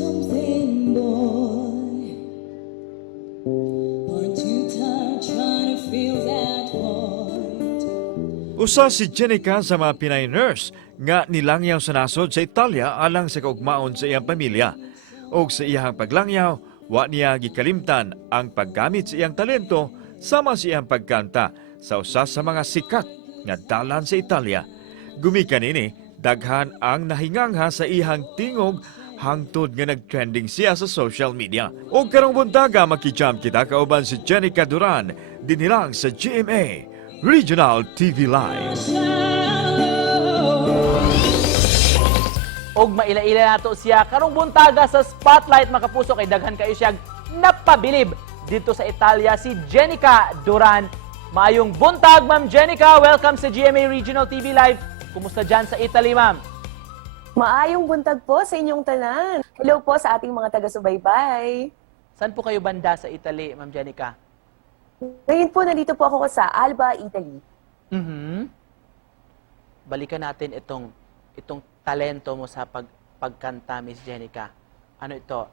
something, boy. Aren't you tired trying to feel that void? Usa si Jenica sa mga Pinay nurse nga nilangyaw sa nasod sa Italia alang sa kaugmaon sa iyang pamilya. O sa iyang paglangyaw, wa niya gikalimtan ang paggamit sa iyang talento sama sa iyang pagkanta sa usa sa mga sikat nga dalan sa Italia. Gumikan ini, daghan ang nahingangha sa iyang tingog hangtod nga nag-trending siya sa social media. O karong buntaga makijam kita kauban si Jenica Duran dinilang sa GMA Regional TV Live. Og maila-ila nato siya karong buntaga sa spotlight mga kapuso kay daghan kayo siya napabilib dito sa Italia si Jenica Duran. Maayong buntag, Ma'am Jenica. Welcome sa GMA Regional TV Live. Kumusta dyan sa Italy, Ma'am? Maayong buntag po sa inyong tanan. Hello po sa ating mga taga-subaybay. Saan po kayo banda sa Italy, Ma'am Jenica? Ngayon po, nandito po ako sa Alba, Italy. Balikan natin itong talento mo sa pagkanta, Miss Jenica. Ano ito?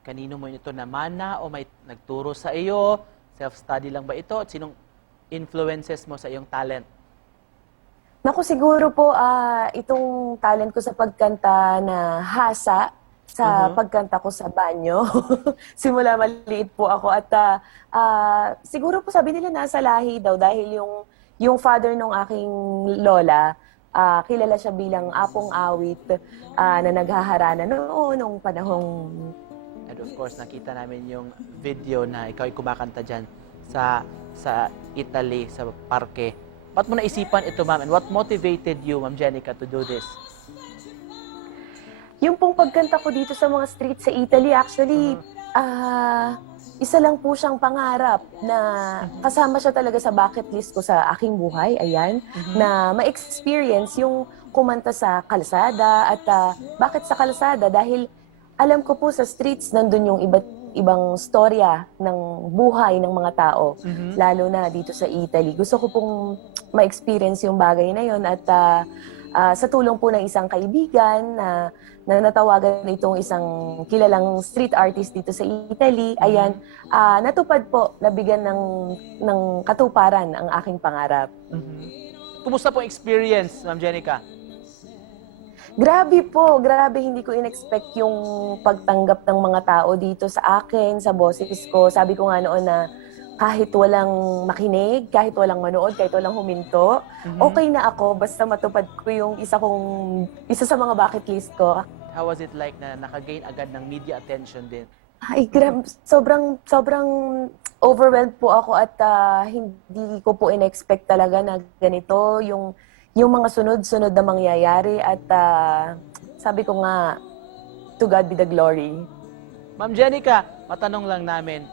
Kanino mo ito namana o may nagturo sa iyo? Self-study lang ba ito? At sinong influences mo sa iyong talent? Naku, siguro po itong talent ko sa pagkanta na hasa sa pagkanta ko sa banyo. Simula maliit po ako at siguro po sabi nila nasa lahi daw dahil yung father ng aking lola, kilala siya bilang apong awit na naghaharana noon nung panahong. And of course, nakita namin yung video na ikaw ay kumakanta dyan sa Italy, sa parke. Ba't mo naisipan ito, ma'am? And what motivated you, Ma'am Jenica, to do this? Yung pong pagkanta ko dito sa mga streets sa Italy, actually, isa lang po siyang pangarap na kasama siya talaga sa bucket list ko sa aking buhay, ayan, na ma-experience yung kumanta sa kalsada at bakit sa kalsada? Dahil alam ko po sa streets nandun yung ibang storya ng buhay ng mga tao, lalo na dito sa Italy. Gusto ko pong ma-experience yung bagay na yun at sa tulong po ng isang kaibigan na natawagan itong isang kilalang street artist dito sa Italy, ayan, natupad po, nabigyan ng katuparan ang aking pangarap. Kumusta po experience, Ma'am Jenica? Grabe po, grabe. Hindi ko in-expect yung pagtanggap ng mga tao dito sa akin, sa boses ko. Sabi ko nga noon na kahit walang makinig, kahit walang manood, kahit walang huminto, okay na ako basta matupad ko yung isa sa mga bucket list ko. How was it like na nakagain agad ng media attention din? Ay, grabe. Sobrang overwhelmed po ako at hindi ko po in-expect talaga na ganito yung mga sunod-sunod na mangyayari at sabi ko nga, to God be the glory. Ma'am Jenica, matanong lang namin,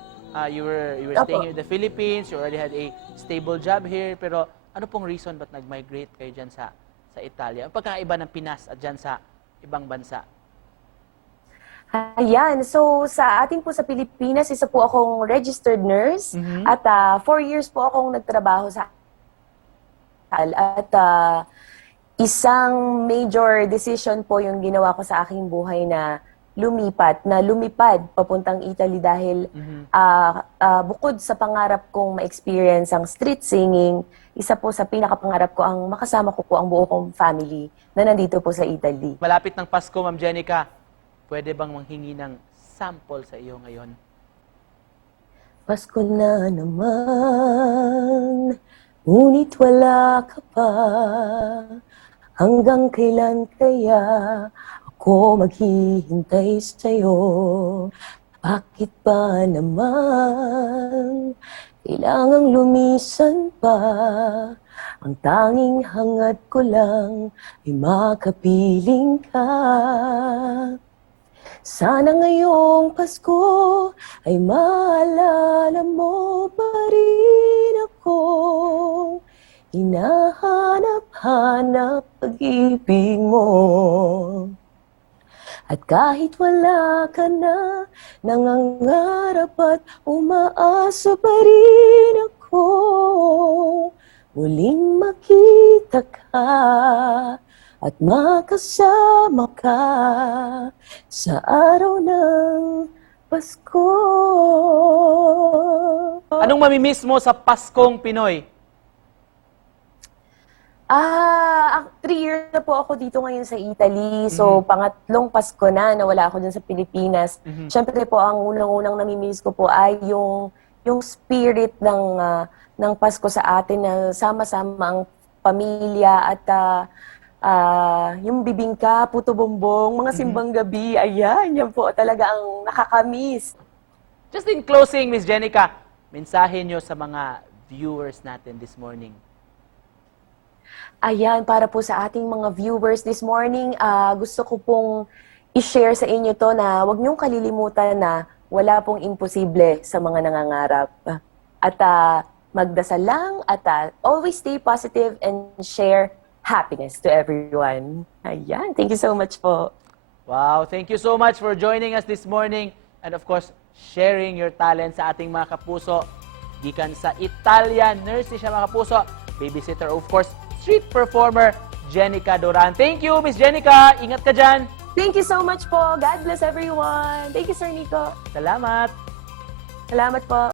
you were staying Opo. here in the Philippines, you already had a stable job here, pero ano pong reason ba't nag-migrate kayo dyan sa Italia? Ang pagkakaiba ng Pinas at dyan sa ibang bansa? Ayan, so sa atin po sa Pilipinas, isa po akong registered nurse at 4 years po akong nagtrabaho sa at isang major decision po yung ginawa ko sa aking buhay na lumipad papuntang Italy dahil bukod sa pangarap kong ma-experience ang street singing, isa po sa pinakapangarap ko ang makasama ko po ang buo kong family na nandito po sa Italy. Malapit ng Pasko, Ma'am Jenica, pwede bang manghingi ng sample sa iyo ngayon? Pasko na naman, ngunit wala ka pa. Hanggang kailan kaya ako maghihintay sa'yo? Bakit ba naman kailangang lumisan pa? Ang tanging hangad ko lang ay makapiling ka. Sana ngayong Pasko ay maalala mo pa rin ako. Hinahanap-hanap pag-ibig mo. At kahit wala ka na, nangangarap at umaasa pa rin ako. Muling makita ka at makasama ka sa araw ng Pasko. Anong mamimiss mo sa Paskong Pinoy? 3 years na po ako dito ngayon sa Italy. So, pangatlong Pasko na wala ako dun sa Pilipinas. Siyempre po, ang unang-unang namimiss ko po ay yung spirit ng Pasko sa atin na sama-sama ang pamilya at yung bibingka, puto bumbong, mga simbang gabi. Ayan, yan po talaga ang nakakamiss. Just in closing, Miss Jenica, mensahe nyo sa mga viewers natin this morning. Ayan, para po sa ating mga viewers this morning, gusto ko pong i-share sa inyo to na huwag niyong kalilimutan na wala pong imposible sa mga nangangarap. At magdasal lang at always stay positive and share happiness to everyone. Ayan, thank you so much po. Wow, thank you so much for joining us this morning and of course, sharing your talent sa ating mga kapuso. Gikan sa Italia, nurse siya mga kapuso, babysitter, of course, street performer, Jenica Duran. Thank you, Miss Jenica. Ingat ka dyan. Thank you so much po. God bless everyone. Thank you, Sir Nico. Salamat. Salamat po.